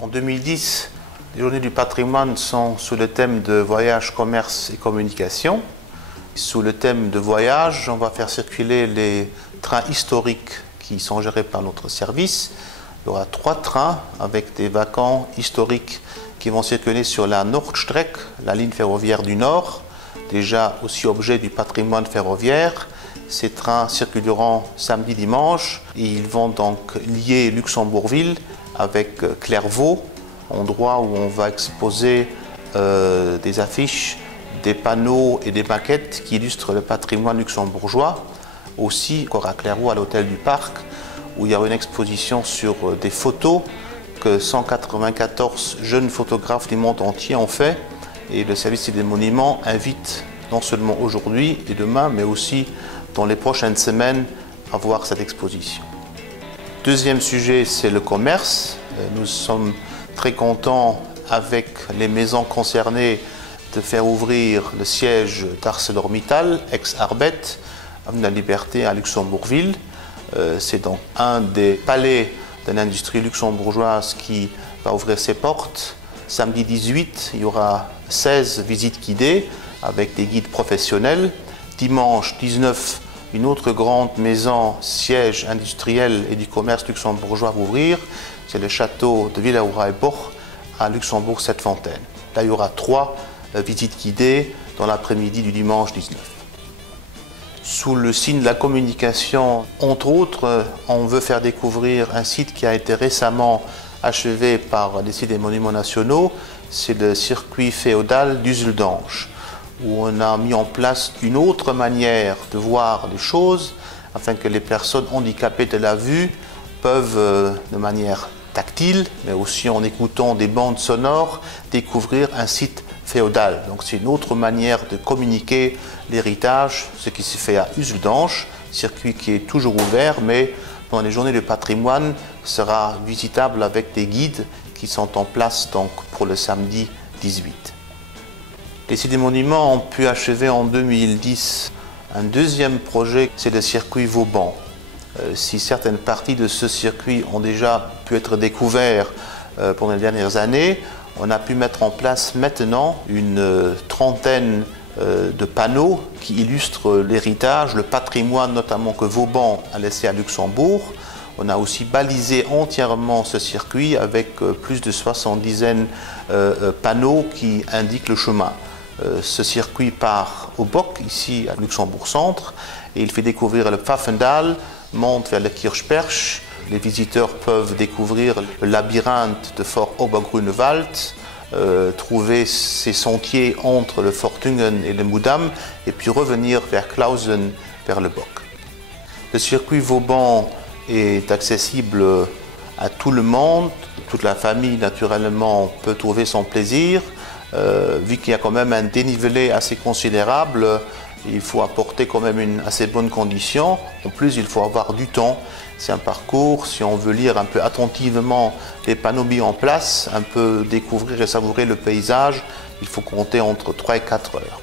En 2010, les Journées du patrimoine sont sous le thème de voyage, commerce et communication. Sous le thème de voyage, on va faire circuler les trains historiques qui sont gérés par notre service. Il y aura 3 trains avec des wagons historiques qui vont circuler sur la Nordstrecke, la ligne ferroviaire du Nord, déjà aussi objet du patrimoine ferroviaire. Ces trains circuleront samedi, dimanche et ils vont donc lier Luxembourgville avec Clairvaux, endroit où on va exposer des affiches, des panneaux et des maquettes qui illustrent le patrimoine luxembourgeois. Aussi, encore à Clairvaux, à l'hôtel du Parc, où il y aura une exposition sur des photos que 194 jeunes photographes du monde entier ont fait. Et le service des monuments invite non seulement aujourd'hui et demain, mais aussi dans les prochaines semaines à voir cette exposition. Deuxième sujet, c'est le commerce. Nous sommes très contents avec les maisons concernées de faire ouvrir le siège d'ArcelorMittal, ex-Arbet, avenue de la Liberté à Luxembourgville. C'est donc un des palais de l'industrie luxembourgeoise qui va ouvrir ses portes. Samedi 18, il y aura 16 visites guidées avec des guides professionnels. Dimanche 19, une autre grande maison, siège industriel et du commerce luxembourgeois va ouvrir. C'est le château de Villauray-Boch à Luxembourg-Septfontaine. Là, il y aura 3 visites guidées dans l'après-midi du dimanche 19. Sous le signe de la communication, entre autres, on veut faire découvrir un site qui a été récemment achevé par les sites des monuments nationaux. C'est le circuit féodal d'Useldange, où on a mis en place une autre manière de voir les choses, afin que les personnes handicapées de la vue peuvent, de manière tactile, mais aussi en écoutant des bandes sonores, découvrir un site féodal. Donc c'est une autre manière de communiquer l'héritage, ce qui se fait à Useldange, circuit qui est toujours ouvert, mais dans les journées de patrimoine sera visitable avec des guides qui sont en place donc pour le samedi 18. Les sites des monuments ont pu achever en 2010 un deuxième projet, c'est le circuit Vauban. Si certaines parties de ce circuit ont déjà pu être découvertes pendant les dernières années, on a pu mettre en place maintenant une trentaine de panneaux qui illustrent l'héritage, le patrimoine notamment que Vauban a laissé à Luxembourg. On a aussi balisé entièrement ce circuit avec plus de 70 panneaux qui indiquent le chemin. Ce circuit part au Bock, ici à Luxembourg-Centre, et il fait découvrir le Pfaffendal, monte vers le Kirchperch. Les visiteurs peuvent découvrir le labyrinthe de Fort Obergrunewald, trouver ces sentiers entre le Fort Tungen et le Mudam, et puis revenir vers Clausen, vers le Bock. Le circuit Vauban est accessible à tout le monde, toute la famille naturellement peut trouver son plaisir. Vu qu'il y a quand même un dénivelé assez considérable, il faut apporter quand même une assez bonne condition. En plus, il faut avoir du temps. C'est un parcours, si on veut lire un peu attentivement les panneaux mis en place, un peu découvrir et savourer le paysage, il faut compter entre 3 et 4 heures.